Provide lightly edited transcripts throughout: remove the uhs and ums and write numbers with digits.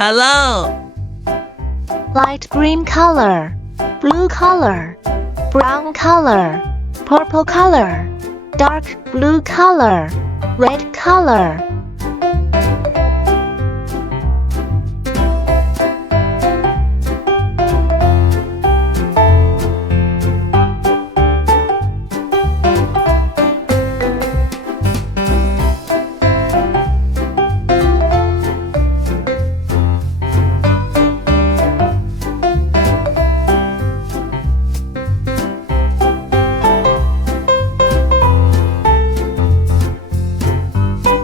Hello. Light green color, blue color, brown color, purple color, dark blue color, red color.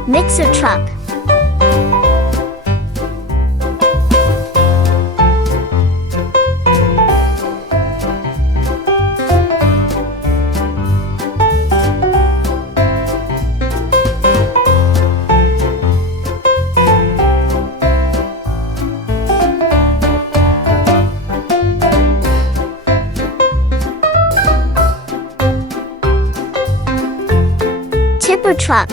Mixer truck. Tipper truck.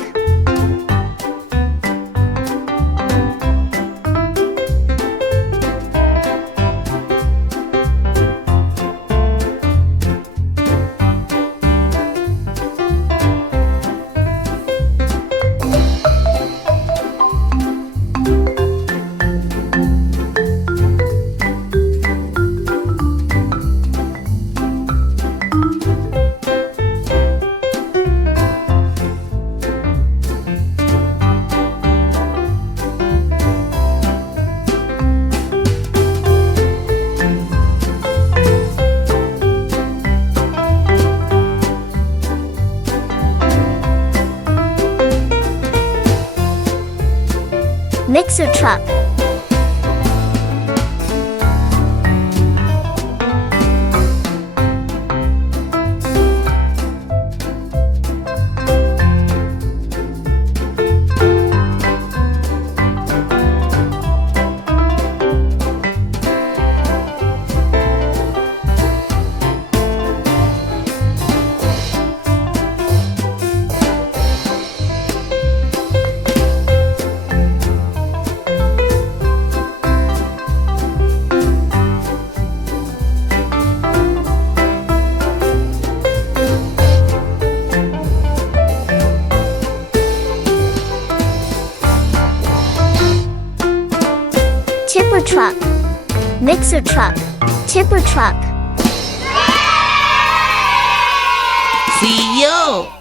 Mixer truck. Tipper truck. Mixer truck. Tipper truck. See you.